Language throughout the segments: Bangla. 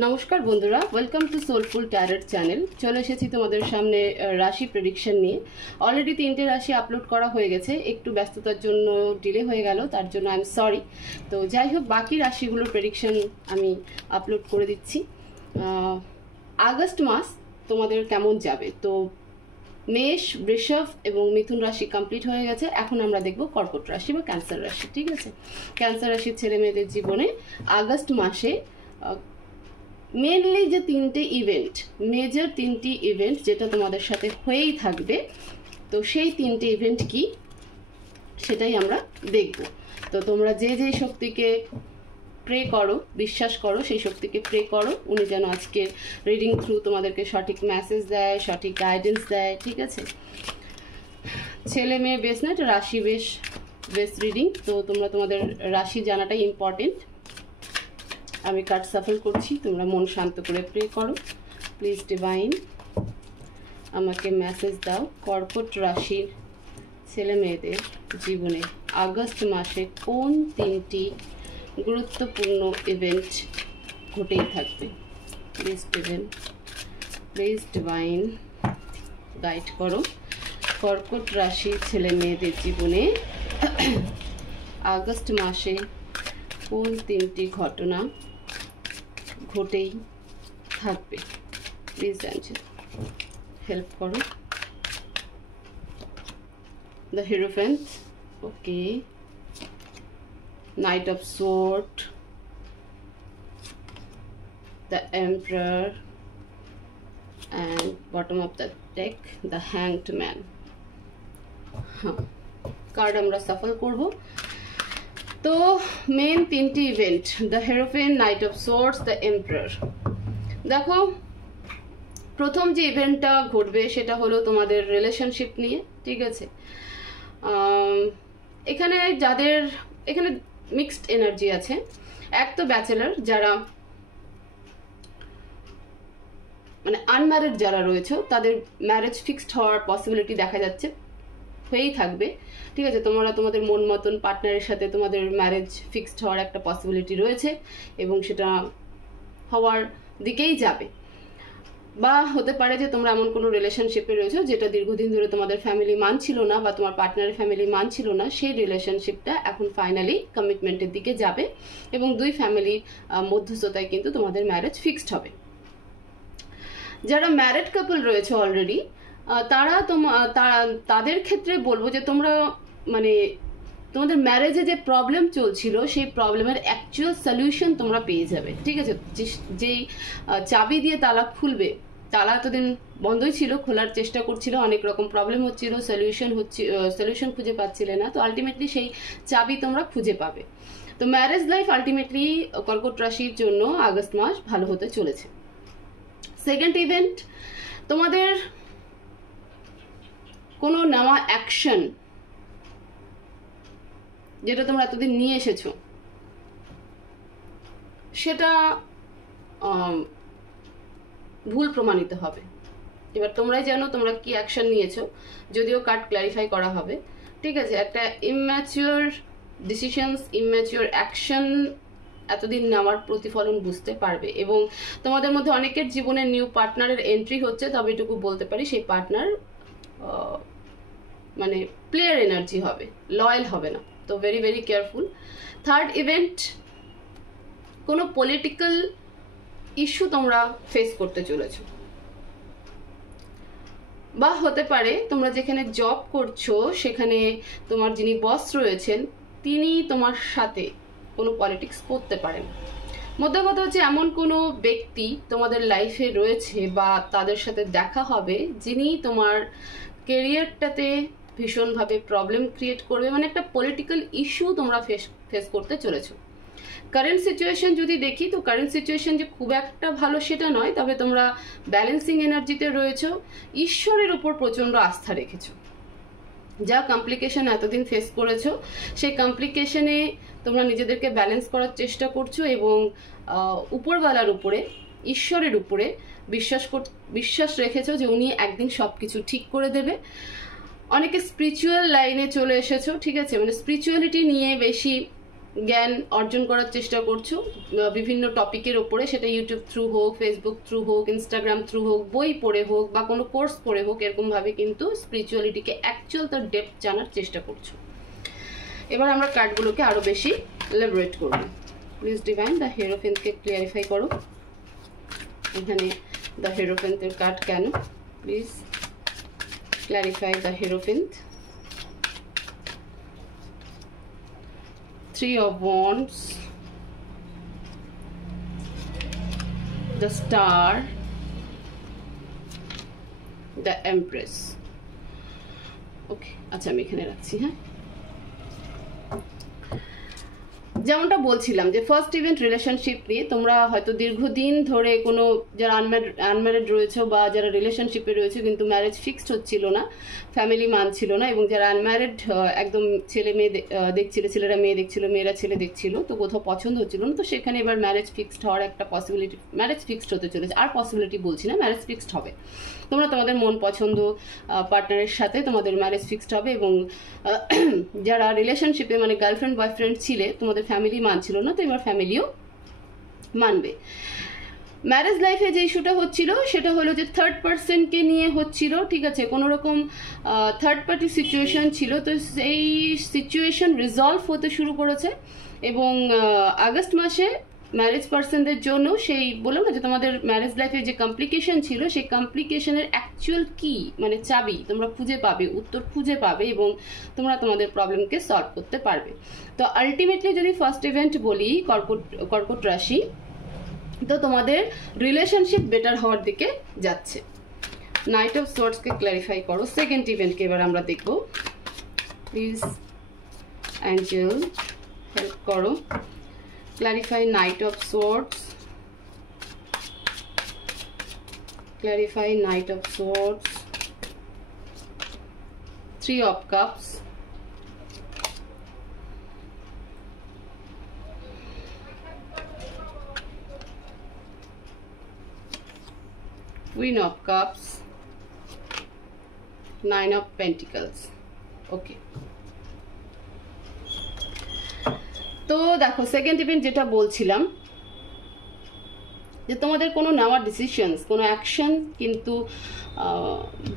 নমস্কার বন্ধুরা, welcome to soulful tarot channel. চলে এসেছি তোমাদের সামনে রাশি প্রেডিকশন নিয়ে। অলরেডি 3টে রাশি আপলোড করা হয়ে গেছে, একটু ব্যস্ততার জন্য ডিলে হয়ে গেল, তার জন্য আই এম সরি। তো যাই হোক, বাকি রাশিগুলোর প্রেডিকশন আমি আপলোড করে দিচ্ছি। আগস্ট মাস তোমাদের কেমন যাবে? তো মেষ, বৃষভ এবং মিথুন রাশি কমপ্লিট হয়ে গেছে। এখন আমরা দেখব কর্কট রাশি বা ক্যান্সার রাশি। ঠিক আছে, ক্যান্সার রাশির ছেলে মেয়েদের জীবনে আগস্ট মাসে মেনলি যে 3টে ইভেন্ট, মেজর 3টি ইভেন্ট যেটা তোমাদের সাথে হয়েই থাকবে, তো সেই 3টে ইভেন্ট কি সেটাই আমরা দেখব। তো তোমরা যে যে শক্তিকে প্রে করো, বিশ্বাস করো, সেই শক্তিকে প্রে করো, উনি যেন আজকের রিডিং থ্রু তোমাদেরকে সঠিক মেসেজ দেয়, সঠিক গাইডেন্স দেয়। ঠিক আছে, ছেলে মেয়ে বেশ না, এটা রাশি বেশ রিডিং। তো তোমরা তোমাদের রাশি জানাটাই ইম্পর্টেন্ট। আমি কার্ড সাফল করছি, তোমরা মন শান্ত করে প্রে করো। প্লিজ ডিভাইন আমাকে মেসেজ দাও, কর্কট রাশির ছেলে মেয়েদের জীবনে আগস্ট মাসে কোন 3টি গুরুত্বপূর্ণ ইভেন্ট ঘটেই থাকবে। প্লিজ ডিভাইন গাইড করো, কর্কট রাশির ছেলে মেয়েদের জীবনে আগস্ট মাসে কোন 3টি ঘটনা ঘটেই থাকবে। প্লিজ অ্যাঞ্জেল হেল্প করো। The hierophant, okay, knight of sword, the emperor, and bottom of the deck the hanged man. হ্যাঁ, কার্ড আমরা সাফল করব। তো মেন 3টি event, the hierophant, knight of swords, the emperor. দেখো, প্রথম যে ইভেন্টটা ঘটবে সেটা হলো তোমাদের রিলেশনশিপ নিয়ে। ঠিক আছে, এখানে মিক্সড এনার্জি আছে। এক তো ব্যাচেলার, যারা মানে আনম্যারিড যারা রয়েছে, তাদের ম্যারেজ ফিক্সড হওয়ার পসিবিলিটি দেখা যাচ্ছে, হয়েই থাকবে। ঠিক আছে, তোমরা তোমাদের মন মতন পার্টনারের সাথে তোমাদের ম্যারেজ ফিক্সড হওয়ার একটা পসিবিলিটি রয়েছে এবং সেটা হওয়ার দিকেই যাবে। বা হতে পারে যে তোমরা এমন কোনো রিলেশনশিপে রয়েছে যেটা দীর্ঘদিন ধরে তোমাদের ফ্যামিলি মানছিল না বা তোমার পার্টনারের ফ্যামিলি মানছিল না, সেই রিলেশনশিপটা এখন ফাইনালি কমিটমেন্টের দিকে যাবে এবং দুই ফ্যামিলির মধ্যস্থতায় কিন্তু তোমাদের ম্যারেজ ফিক্সড হবে। যারা ম্যারিড কাপল রয়েছে অলরেডি, তাদের ক্ষেত্রে বলবো যে তোমরা মানে তোমাদের ম্যারেজে যে প্রবলেম চলছিল সেই প্রবলেমের অ্যাকচুয়াল সলিউশন তোমরা পেয়ে যাবে। ঠিক আছে, যেই চাবি দিয়ে তালা খুলবে, তালা এতদিন বন্ধই ছিল, খোলার চেষ্টা করছিল, অনেক রকম প্রবলেম হচ্ছিল, সলিউশন খুঁজে পাচ্ছিলে না, তো আলটিমেটলি সেই চাবি তোমরা খুঁজে পাবে। তো ম্যারেজ লাইফ আলটিমেটলি কর্কট রাশির জন্য আগস্ট মাস ভালো হতে চলেছে। সেকেন্ড ইভেন্ট, তোমাদের কোনো নেওয়া অ্যাকশন যেটা তোমরা এতদিন নিয়ে এসেছো সেটা ভুল প্রমাণিত হবে। এবার তোমরাই জানো তোমরা কি অ্যাকশন নিয়েছো, যদিও কার্ড ক্ল্যারিফাই করা হবে। ঠিক আছে, একটা ইম্যাচিওর ডিসিশনস, ইম্যাচিওর অ্যাকশন এতদিন নেওয়ার প্রতিফলন বুঝতে পারবে এবং তোমাদের মধ্যে অনেকের জীবনে নিউ পার্টনারের এন্ট্রি হচ্ছে। তবে এটুকু বলতে পারি, সেই পার্টনার মানে প্লেয়ার এনার্জি হবে, লয়াল হবে না, তো very very careful. Third event, কোনো পলিটিক্যাল ইস্যু তোমরা ফেস করতে চলেছ, বা হতে পারে তোমরা যেখানে জব করছো সেখানে তোমার যিনি বস রয়েছেন তিনি তোমার সাথে কোনো পলিটিক্স করতে পারেন। মধ্যে কথা হচ্ছে এমন কোনো ব্যক্তি তোমাদের লাইফে রয়েছে বা তাদের সাথে দেখা হবে যিনি তোমার কেরিয়ারটাতে ভীষণভাবে প্রবলেম ক্রিয়েট করবে, মানে একটা পলিটিক্যাল ইস্যু তোমরা ফেস করতে চলেছো। কারেন্ট সিচুয়েশন যদি দেখি, তো কারেন্ট সিচুয়েশন যে খুব একটা ভালো সেটা নয়, তবে তোমরা ব্যালেন্সিং এনার্জিতে রয়েছো, ঈশ্বরের উপর প্রচণ্ড আস্থা রেখেছো। যা কমপ্লিকেশন এতদিন ফেস করেছো সেই কমপ্লিকেশনে তোমরা নিজেদেরকে ব্যালেন্স করার চেষ্টা করছো এবং উপরওয়ালার উপরে, ঈশ্বরের উপরে বিশ্বাস রেখেছো যে উনি একদিন সবকিছু ঠিক করে দেবে। অনেকে স্পিরিচুয়াল লাইনে চলে এসেছো। ঠিক আছে, মানে স্পিরিচুয়ালিটি নিয়ে বেশি জ্ঞান অর্জন করার চেষ্টা করছো বিভিন্ন টপিকের ওপরে, সেটা ইউটিউব থ্রু হোক, ফেসবুক থ্রু হোক, ইনস্টাগ্রাম থ্রু হোক, বই পড়ে হোক বা কোনো কোর্স করে হোক, এরকমভাবে কিন্তু স্পিরিচুয়ালিটিকে অ্যাকচুয়াল তার ডেপথ জানার চেষ্টা করছো। এবার আমরা কার্ডগুলোকে আরও বেশি এলাবোরেট করব। প্লিজ ডিভাইন দ্য হিয়েরোফেন্টকে ক্লিয়ারিফাই করো, এখানে দ্য হিয়েরোফেন্টের কার্ড কেন, please clarify the hierophant. Three of Wands, the Star, the Empress. Okay, আচ্ছা আমি এখানে রাখছি। হ্যাঁ, যেমনটা বলছিলাম যে ফার্স্ট ইভেন্ট রিলেশনশিপ নিয়ে তোমরা হয়তো দীর্ঘদিন ধরে কোনো যারা আনম্যারিড রয়েছে বা যারা রিলেশনশিপে রয়েছে কিন্তু ম্যারেজ ফিক্সড হচ্ছিল না, ফ্যামিলি মানছিল না, এবং যারা আনম্যারিড একদম ছেলে মেয়ে দেখছিল, ছেলেরা মেয়ে দেখছিল, মেয়েরা ছেলে দেখছিল, তো কোথাও পছন্দ হচ্ছিল না, তো সেখানে এবার ম্যারেজ ফিক্সড হওয়ার একটা পসিবিলিটি, ম্যারেজ ফিক্সড হতে চলেছে। আর পসিবিলিটি বলছি না, ম্যারেজ ফিক্সড হবে। তোমরা তোমাদের মন পছন্দ পার্টনারের সাথে তোমাদের ম্যারেজ ফিক্সড হবে, এবং যারা রিলেশনশিপে মানে গার্লফ্রেন্ড বয়ফ্রেন্ড ছিলে, তোমাদের ফ্যামিলি মানছিল না, তো এবার ফ্যামিলিও মানবে। ম্যারেজ লাইফে যে ইস্যুটা হচ্ছিল সেটা হলো যে থার্ড পার্সনকে নিয়ে হচ্ছিল, ঠিক আছে, কোনো রকম থার্ড পার্টি সিচুয়েশন ছিল, তো সেই সিচুয়েশন রিজলভ হতে শুরু করেছে, এবং আগস্ট মাসে ম্যারেজ পার্সনদের জন্য সেই বললাম না যে তোমাদের ম্যারেজ লাইফে যে কমপ্লিকেশন ছিল, সেই কমপ্লিকেশনের অ্যাকচুয়াল কি মানে চাবি তোমরা খুঁজে পাবে, উত্তর খুঁজে পাবে, এবং তোমরা তোমাদের প্রবলেমকে সলভ করতে পারবে। তো আলটিমেটলি যদি ফার্স্ট ইভেন্ট বলি কর্কট রাশি, তো তোমাদের রিলেশনশিপ বেটার হওয়ার দিকে যাচ্ছে। নাইট অফ সোর্ডসকে ক্ল্যারিফাই করো। সেকেন্ড ইভেন্টকে এবার আমরা দেখব। প্লিজ অ্যাঞ্জেল হেল্প করো, clarify Knight of Swords, clarify Knight of Swords, Three of Cups, Queen of Cups, Nine of Pentacles. Okay, তো দেখো সেকেন্ড ইভেন্ট যেটা বলছিলাম যে তোমাদের কোনো নেওয়ার ডিসিশনস, কোনো অ্যাকশন কিন্তু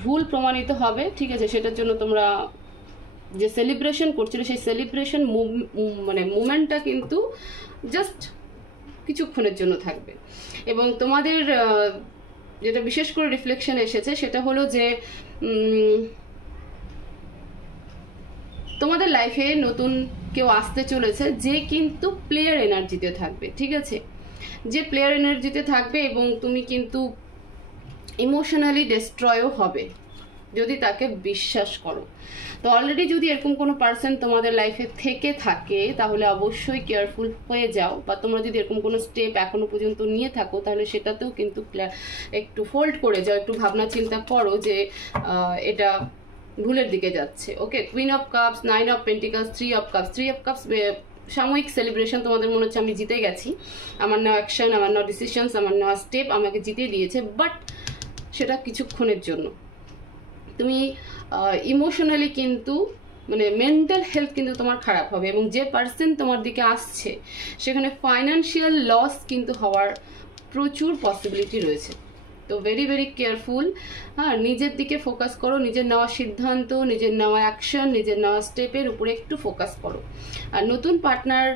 ভুল প্রমাণিত হবে, ঠিক আছে, সেটার জন্য তোমরা যে সেলিব্রেশন করছিলে সেই সেলিব্রেশন মানে মুমেন্টটা কিন্তু জাস্ট কিছুক্ষণের জন্য থাকবে। এবং তোমাদের যেটা বিশেষ করে রিফ্লেকশন এসেছে সেটা হলো যে তোমাদের লাইফে নতুন কেউ আসতে চলেছে যে কিন্তু প্লেয়ার এনার্জিতে থাকবে, ঠিক আছে, যে প্লেয়ার এনার্জিতে থাকবে, এবং তুমি কিন্তু ইমোশনালি ডিস্ট্রয়ও হবে যদি তাকে বিশ্বাস করো। তো অলরেডি যদি এরকম কোনো পার্সন তোমাদের লাইফে থেকে থাকে তাহলে অবশ্যই কেয়ারফুল হয়ে যাও, বা তোমরা যদি এরকম কোনো স্টেপ এখনো পর্যন্ত নিয়ে থাকো তাহলে সেটাতেও কিন্তু একটু হোল্ড করে যাও, একটু ভাবনা চিন্তা করো যে এটা ভুলের দিকে যাচ্ছে। Okay, queen of cups, nine of pentacles, three of cups. Three of cups সাময়িক সেলিব্রেশন, তোমাদের মনে হচ্ছে আমি জিতে গেছি, আমার নেওয়া অ্যাকশন, আমার নেওয়া ডিসিশনস, আমার নেওয়া স্টেপ আমাকে জিতে দিয়েছে, বাট সেটা কিছুক্ষণের জন্য। তুমি ইমোশনালি কিন্তু মানে মেন্টাল হেলথ কিন্তু তোমার খারাপ হবে, এবং যে পার্সন তোমার দিকে আসছে সেখানে ফাইন্যান্সিয়াল লস কিন্তু হওয়ার প্রচুর পসিবিলিটি রয়েছে। তো ভেরি ভেরি কেয়ারফুল। হ্যাঁ, নিজের দিকে ফোকাস করো, নিজের নেওয়া সিদ্ধান্ত, নিজের নেওয়া অ্যাকশন, নিজের নেওয়া স্টেপের উপরে একটু ফোকাস করো। আর নতুন পার্টনার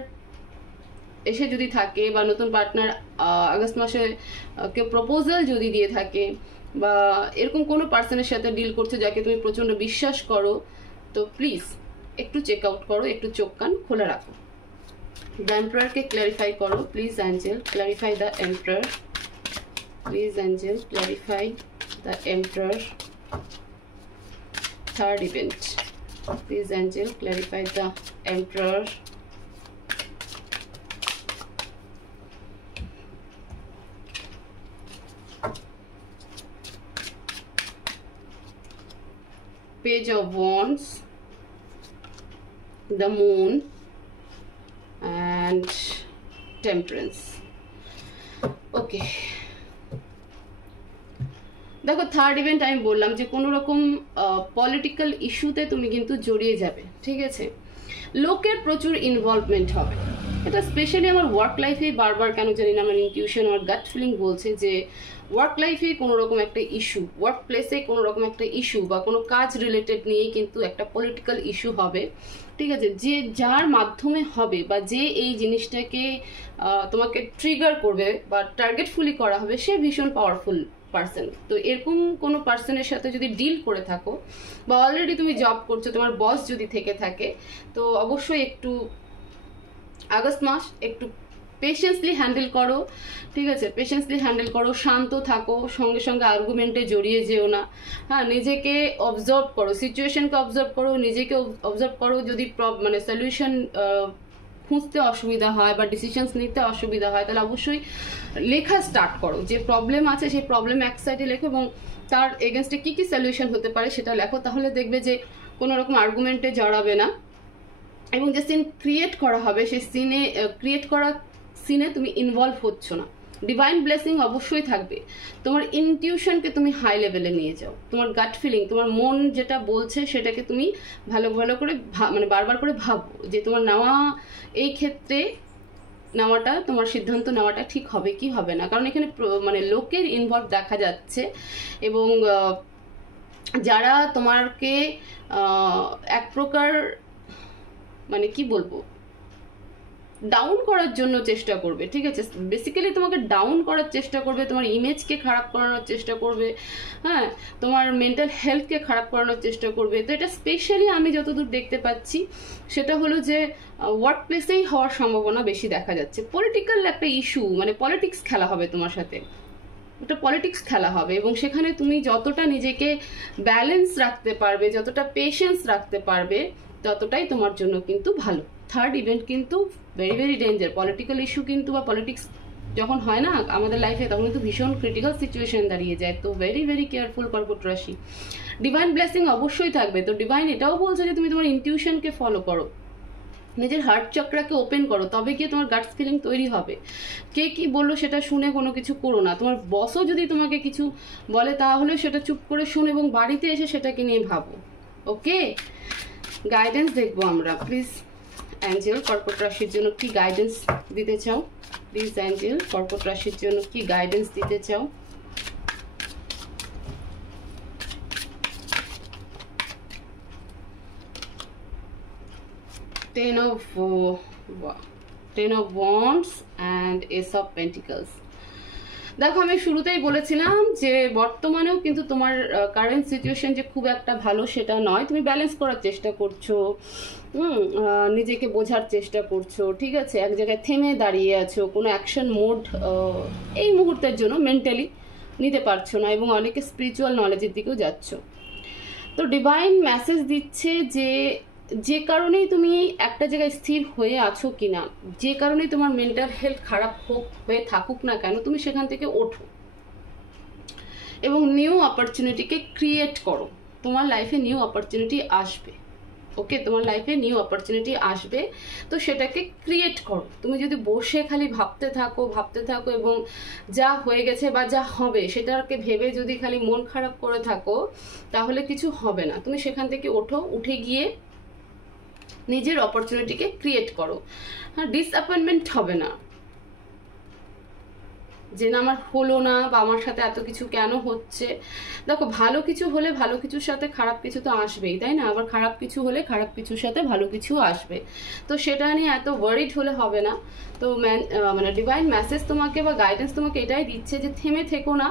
এসে যদি থাকে, বা নতুন পার্টনার আগস্ট মাসে কেউ প্রপোজাল যদি দিয়ে থাকে, বা এরকম কোনো পার্সনের সাথে ডিল করছো যাকে তুমি প্রচণ্ড বিশ্বাস করো, তো প্লিজ একটু চেক আউট করো, একটু চোখ কান খোলা রাখো। দ্য এম্পারারকে ক্ল্যারিফাই করো please Angel, clarify the emperor. Please angel clarify the emperor. Third event. Please angel clarify the emperor. Page of Wands, the Moon, and Temperance. Okay. দেখো থার্ড ইভেন্ট আমি বললাম যে কোনো রকম পলিটিক্যাল ইস্যুতে তুমি কিন্তু জড়িয়ে যাবে, ঠিক আছে, লোকের প্রচুর ইনভলভমেন্ট হবে। এটা স্পেশালি আমার ওয়ার্ক লাইফে বারবার কেন জানি না আমার ইনটিউশন, আমার গাট ফিলিং বলছে যে ওয়ার্ক লাইফে কোনো রকম একটা ইস্যু, ওয়ার্ক প্লেসে কোনো রকম একটা ইস্যু বা কোনো কাজ রিলেটেড নিয়েই কিন্তু একটা পলিটিক্যাল ইস্যু হবে, ঠিক আছে? যে যার মাধ্যমে হবে বা যে এই জিনিসটাকে তোমাকে ট্রিগার করবে বা টার্গেটফুলি করা হবে, সে ভীষণ পাওয়ারফুল পার্সন। তো এরকম কোনো পার্সনের সাথে যদি ডিল করে থাকো বা অলরেডি তুমি জব করছো, তোমার বস যদি থেকে থাকে, তো অবশ্যই একটু আগস্ট মাস একটু পেশেন্সলি হ্যান্ডেল করো, ঠিক আছে? পেশেন্সলি হ্যান্ডেল করো, শান্ত থাকো, সঙ্গে সঙ্গে আর্গুমেন্টে জড়িয়ে যেও না। হ্যাঁ, নিজেকে অবজার্ভ করো, সিচুয়েশনকে অবজার্ভ করো, নিজেকে অবজার্ভ করো। যদি মানে সলিউশন খুঁজতে অসুবিধা হয় বা ডিসিশনস নিতে অসুবিধা হয়, তাহলে অবশ্যই লেখা স্টার্ট করো। যে প্রবলেম আছে সেই প্রবলেম এক সাইডে লেখো এবং তার এগেনস্টে কী কী সলিউশন হতে পারে সেটা লেখো। তাহলে দেখবে যে কোনো রকম আর্গুমেন্টে জড়াবে না এবং যে সিন ক্রিয়েট করা হবে সেই সিনে ক্রিয়েট করা সিনে তুমি ইনভলভ হচ্ছ না। ডিভাইন ব্লেসিং অবশ্যই থাকবে। তোমার ইনটিউশনকে তুমি হাই লেভেলে নিয়ে যাও, তোমার গাট ফিলিং, তোমার মন যেটা বলছে সেটাকে তুমি ভালো ভালো করে মানে বারবার করে ভাবো যে তোমার নেওয়া এই ক্ষেত্রে নেওয়াটা, তোমার সিদ্ধান্ত নেওয়াটা ঠিক হবে কি হবে না। কারণ এখানে মানে লোকের ইনভলভ দেখা যাচ্ছে এবং যারা তোমাকে এক প্রকার মানে কি বলবো ডাউন করার জন্য চেষ্টা করবে, ঠিক আছে? বেসিক্যালি তোমাকে ডাউন করার চেষ্টা করবে, তোমার ইমেজকে খারাপ করানোর চেষ্টা করবে, হ্যাঁ, তোমার মেন্টাল হেলথকে খারাপ করানোর চেষ্টা করবে। তো এটা স্পেশালি আমি যতদূর দেখতে পাচ্ছি সেটা হলো যে ওয়ার্ক প্লেসেই হওয়ার সম্ভাবনা বেশি দেখা যাচ্ছে। পলিটিক্যাল একটা ইস্যু, মানে পলিটিক্স খেলা হবে তোমার সাথে, একটা পলিটিক্স খেলা হবে এবং সেখানে তুমি যতটা নিজেকে ব্যালেন্স রাখতে পারবে, যতটা পেশেন্স রাখতে পারবে, ততটাই তোমার জন্য কিন্তু ভালো। থার্ড ইভেন্ট কিন্তু very very danger. Political issue কিন্তু বা পলিটিক্স যখন হয় না আমাদের লাইফে, তখন কিন্তু ভীষণ ক্রিটিক্যাল সিচুয়েশন দাঁড়িয়ে যায়। তো ভেরি ভেরি কেয়ারফুল কর্কট রাশি। ডিভাইন ব্লেসিং অবশ্যই থাকবে। তো ডিভাইন এটাও বলছে যে তুমি তোমার ইনটিউশনকে ফলো করো, নিজের হার্ট চক্রাকে ওপেন করো, তবে গিয়ে তোমার গাটস ফিলিং তৈরি হবে। কে কি বললো সেটা শুনে কোনো কিছু করো না। তোমার বসও যদি তোমাকে কিছু বলে তাহলে সেটা চুপ করে শোনো এবং বাড়িতে এসে সেটাকে নিয়ে ভাবো। ওকে, গাইডেন্স দেখবো আমরা। প্লিজ অ্যাঞ্জেল কর্কট রাশির জন্য কি গাইডেন্স দিতে চাও? প্লিজ অ্যাঞ্জেল কর্কট রাশির জন্য কি গাইডেন্স দিতে চাও? Ten of Wands and Ace of Pentacles. দেখো, আমি শুরুতেই বলেছিলাম যে বর্তমানেও কিন্তু তোমার কারেন্ট সিচুয়েশন যে খুব একটা ভালো সেটা নয়। তুমি ব্যালেন্স করার চেষ্টা করছো, নিজেকে বোঝার চেষ্টা করছো, ঠিক আছে? এক জায়গায় থেমে দাঁড়িয়ে আছো, কোনো অ্যাকশন মোড এই মুহূর্তের জন্য মেন্টালি নিতে পারছো না এবং অনেকে স্পিরিচুয়াল নলেজের দিকেও যাচ্ছ। তো ডিভাইন মেসেজ দিচ্ছে যে কারণেই তুমি একটা জায়গায় স্থির হয়ে আছো কিনা, যে কারণেই তোমার মেন্টাল হেলথ খারাপ হয়ে থাকুক না কেন, তুমি সেখান থেকে ওঠো এবং নিউ অপরচুনিটিকে ক্রিয়েট করো। তোমার লাইফে নিউ অপরচুনিটি আসবে। ওকে, তোমার লাইফে নিউ অপরচুনিটি আসবে, তো সেটাকে ক্রিয়েট করো। তুমি যদি বসে খালি ভাবতে থাকো এবং যা হয়ে গেছে বা যা হবে সেটাকে ভেবে যদি খালি মন খারাপ করে থাকো, তাহলে কিছু হবে না। তুমি সেখান থেকে ওঠো, উঠে গিয়ে নিজের অপরচুনিটিকে ক্রিয়েট করো। হ্যাঁ, ডিসঅ্যাপয়েন্টমেন্ট হবে না যে না আমার হলো না বা আমার সাথে এত কিছু কেন হচ্ছে। দেখো, ভালো কিছু হলে ভালো কিছুর সাথে খারাপ কিছু তো আসবেই, তাই না? আবার খারাপ কিছু হলে খারাপ কিছুর সাথে ভালো কিছু আসবে। তো সেটা নিয়ে এত ওয়ারিড হলে হবে না। তো মানে ডিভাইন মেসেজ তোমাকে বা গাইডেন্স তোমাকে এটাই দিচ্ছে যে থেমে থেকো না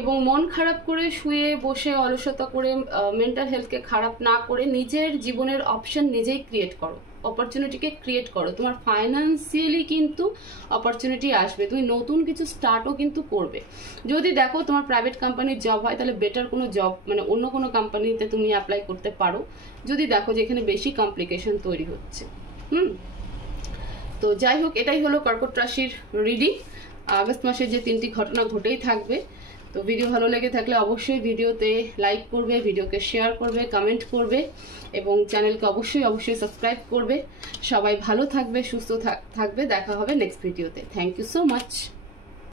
এবং মন খারাপ করে শুয়ে বসে অলসতা করে মেন্টাল হেলথকে খারাপ না করে নিজের জীবনের অপশন নিজেই ক্রিয়েট করো, অপরচুনিটিকে ক্রিয়েট করো। তোমার ফাইন্যান্সিয়ালি কিন্তু অপরচুনিটি আসবে, তুমি নতুন কিছু স্টার্টও কিন্তু করবে। যদি দেখো তোমার প্রাইভেট কোম্পানির জব হয়, তাহলে বেটার কোনো জব মানে অন্য কোনো কোম্পানিতে তুমি অ্যাপ্লাই করতে পারো, যদি দেখো যে এখানে বেশি কমপ্লিকেশন তৈরি হচ্ছে। তো যাই হোক, এটাই হলো কর্কট রাশির রিডিং। আগস্ট মাসে যে 3টি ঘটনা ঘটেই থাকবে। তো ভিডিও ভালো লেগে থাকলে অবশ্যই ভিডিওতে লাইক করবে, ভিডিওকে শেয়ার করবে, কমেন্ট করবে এবং চ্যানেলকে অবশ্যই সাবস্ক্রাইব করবে। সবাই ভালো থাকবে, সুস্থ থাকবে। দেখা হবে নেক্সট ভিডিওতে। Thank you so much.